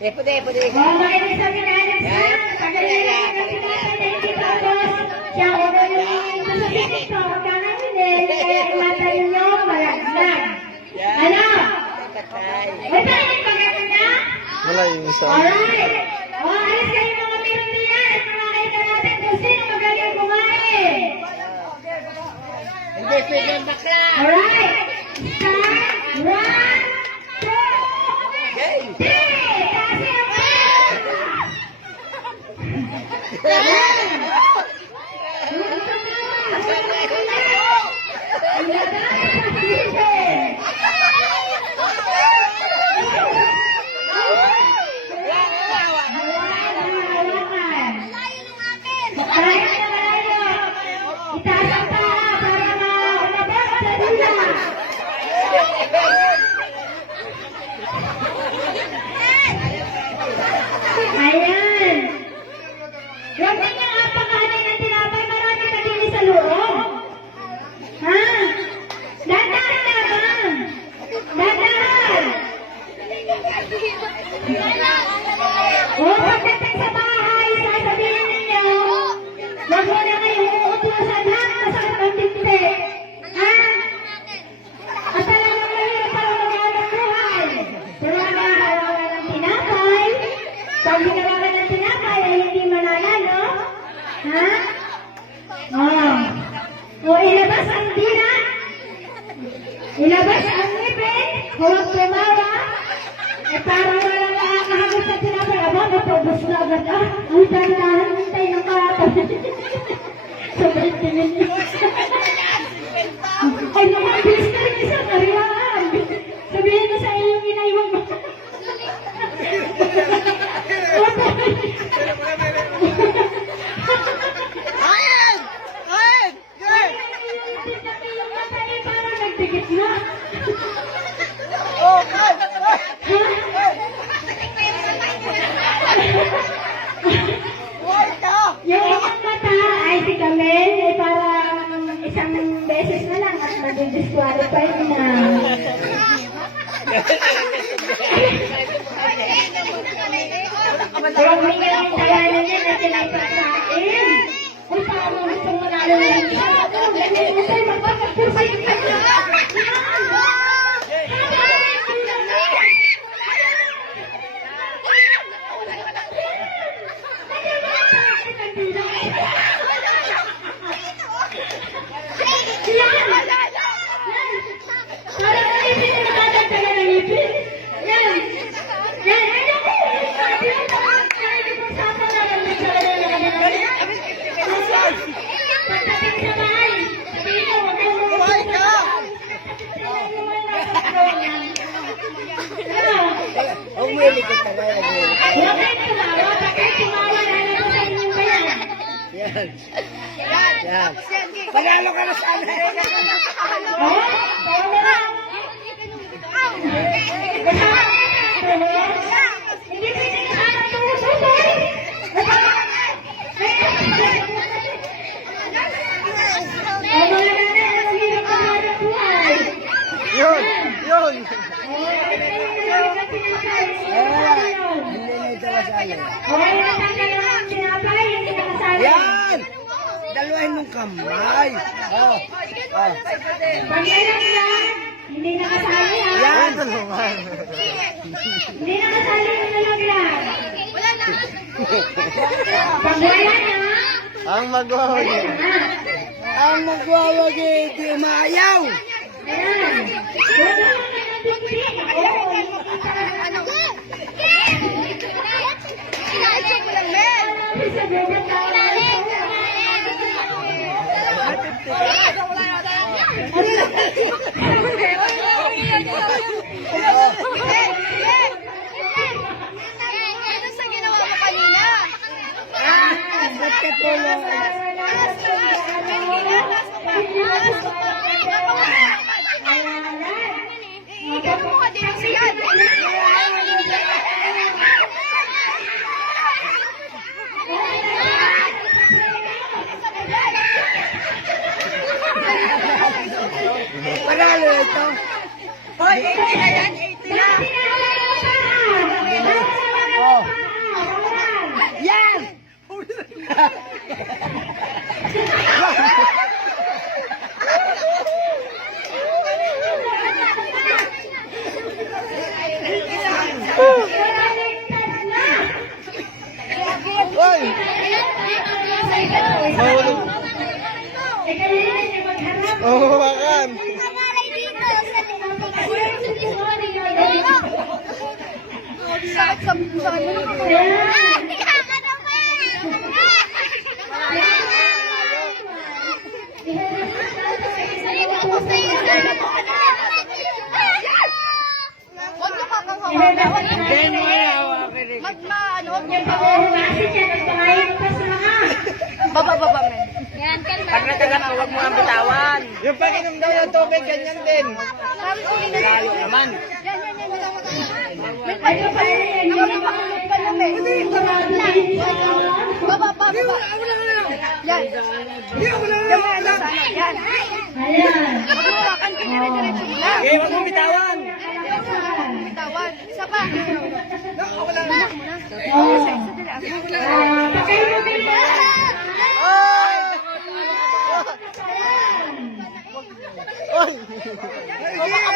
Puti. Oh, makinig sa pinanap sa. Pagkakita ng tinapay na hindi tapos. Siya ko na yung sasabihin ko. Huwag ka nga hindi. Kaya imata ninyo, malaglag. Ano? May tayo pagkakita niya? Wala yung isa. Alright. O, alis kayo mga meron niya. At makakita natin kung sino magaling kumain. Hindi pwede ang bakla. Alright. Start. 1, 2, 3. Kasi ang ayan. Huwag ninyo nga pakanin ng tinapay. Marami kadili sa loob. Ha? Dandahan naman. Dandahan. O, pagdating sa bahay, sasabihin ninyo, huwag mo na kayong uutusan ha. Masakit ang dikti. Ha? At talagang mahirap para maghanap buhay. Pero naghahawakan ng tinapay. Pag hinawakan ng tinapay ay hindi mananalo. Ha? O, ilabas ang dila. Ilabas ang ngipin. Huwag tumawa. Para walang nakakahagot sa tinapay. Aba, napabos na agad ah. Ang tandahan, hintay ng kapal. Sobrang tingin niyo. Ay, nakabilis na rin isang kariwaan. Sabihin mo sa iyong inaiwag mo. Para nagdikit na. Yung isang mata ay si Camel ay parang isang beses na lang at mag-disqualify na. Huwag mo yung tayanan niya na tinapagkain. Uy, paano gusto mo lalo na yung siya? Ganyan mo sa'yo, magpapagpursay ka na. Umili ka talaga. Yan. Panalo ka na sana. Yun! Yan! Dalawahin mong kamay. Pag-ilang lang, hindi nakasali ha. Yan! Hindi nakasali yung nalaglag. Pag wala na, Ang magwawagi. Ang magwawagi, di umayaw! ayan. Panalo ito. Hoy, 80 na yan, 80 na. Sakit sa ano ka Huwag mo kakanghawakan. Hindi mo hawakin eh. Ano, huwag mo Kasi siya nagpangayot pa sa mga. Baba, men. Pag nagkagat mo, huwag mo ang bitawan. Yung pag-inom daw ng tubig, ganyan din. Lalo naman. Men, ano pa yun? Nakakapakulot pa lang, men. Baba. Yan. Yung mga ano, sana. Yan. Ayan. Huwag mo hawakan, kanya-diretso mo lang. Okay, huwag mo bitawan. Bitawan. Isa pa. Oh. Pagkain mo dito. Oy! Oy!